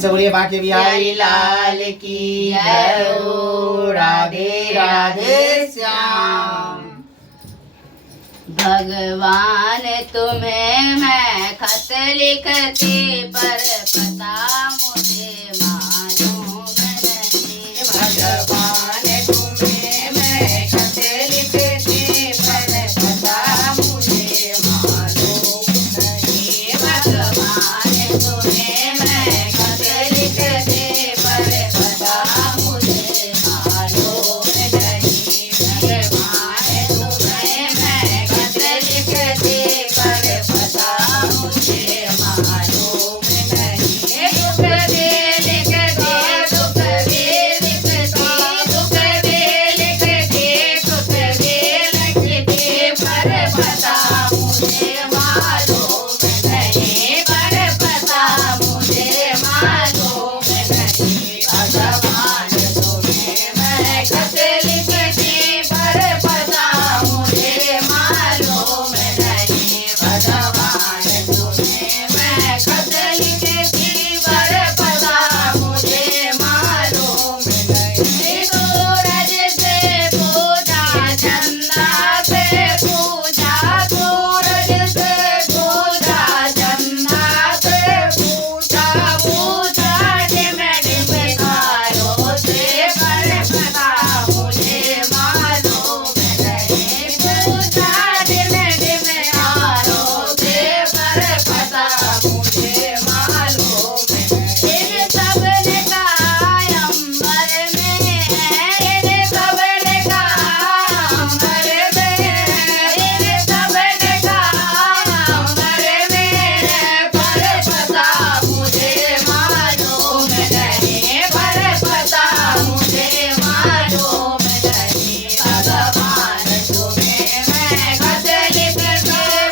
बोलिए बाके बिहारी लाल की जय हो। राधे राधे श्याम। भगवान तुम्हें मैं खत लिखती पर पता मुझे मालूम नहीं। भगवान तुम्हें मैं खत लिखती पर पता मुझे मालूम नहीं। भगवान तुम्हें मैं खत लिखती पर पता मुझे मालूम नहीं। भगवान तुम्हें मैं खत लिखती पर पता मुझे मालूम नहीं। दुख दे लिखती, दुख दे लिखती, दुख दे लिखती, दुख दे लिखती पर पता मुझे मालूम नहीं। पर पता मुझे मालूम नहीं। भगवान तुम्हें मैं खत लिखती पर पता मुझे मालूम नहीं। भगवान तुम्हें मैं खत लिखती पर पता मुझे मालूम नहीं। सूरज से पूजा, चंदा से पूजा, सूरज से पूजा, चंदा से पूजा, पूजा डिम डिम तारों से पर पता मुझे मालूम नहीं। पूजा डिम डिम तारों से पर पता मुझे मालूम नहीं। इन सब ने कहा अंबर में है, इन सब ने कहा अंबर में है, इन सब ने कहा अंबर में है, पर पता मुझे मालूम नहीं। पर पता मुझे मालूम नहीं। भगवान तुम्हें मैं खत लिखती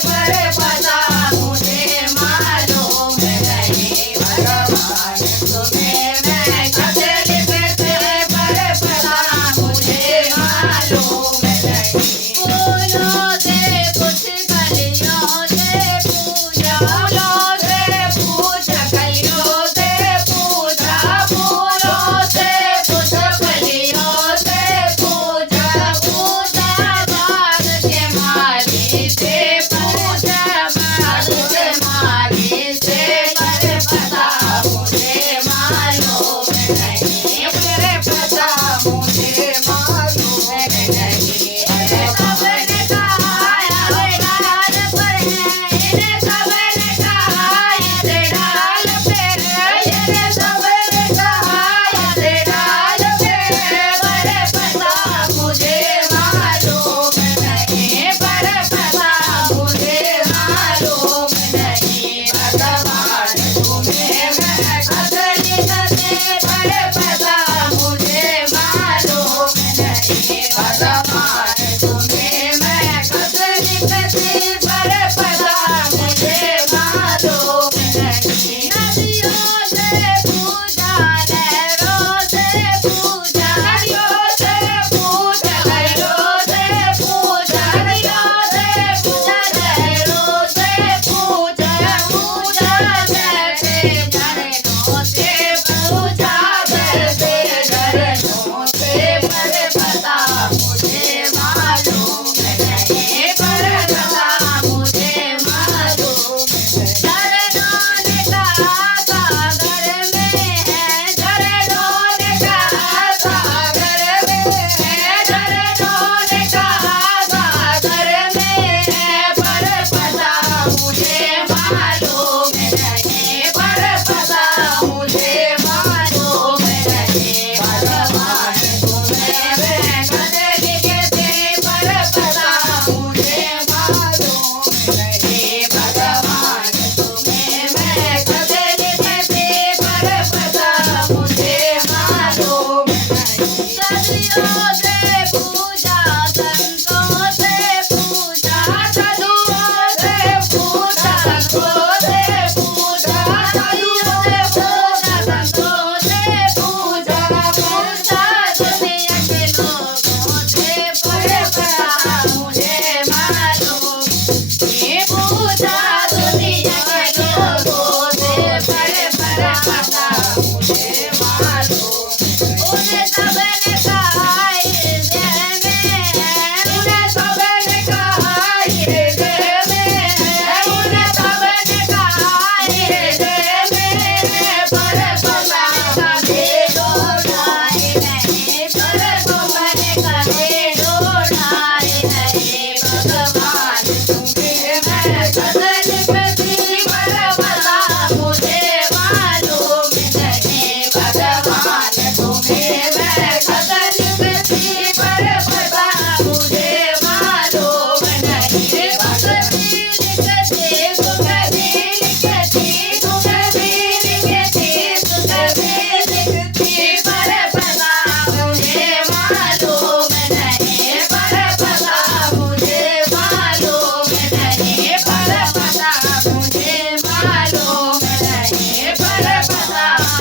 पर पता मुझे मालूम नहीं। भगवान तुम्हें मैं खत लिखती पर पता मुझे मालूम नहीं। फूलों से कुछ कलियों से पूजा, फूलों से पूजा, कलियों से पूजा, फूलों से कुछ कलियों से पूजा, पूजा बाग के माली से पूजा, बाग के माली से पर पता मुझे मालूम नहीं। पर पता मुझे मालूम नहीं। इन्हें सब ने कहा ये डाल पर है, इन्हें सब ने कहा ये डाल पर है, इन्हें सब ने कहा ये डाल पर है, पर पता मुझे मालूम नहीं। पर पता मुझे मालूम नहीं। भगवान तुम्हें मैं खत लिखती पर पता मुझे मालूम नहीं। भगवान तुम्हें मैं खत लिखती पर पता मुझे मालूम नहीं। नदियों से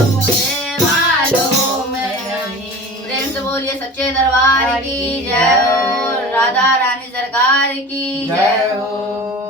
मुझे मालूम नहीं। प्रेम से बोलिए सच्चे दरबार की जय हो, राधा रानी सरकार की जय हो।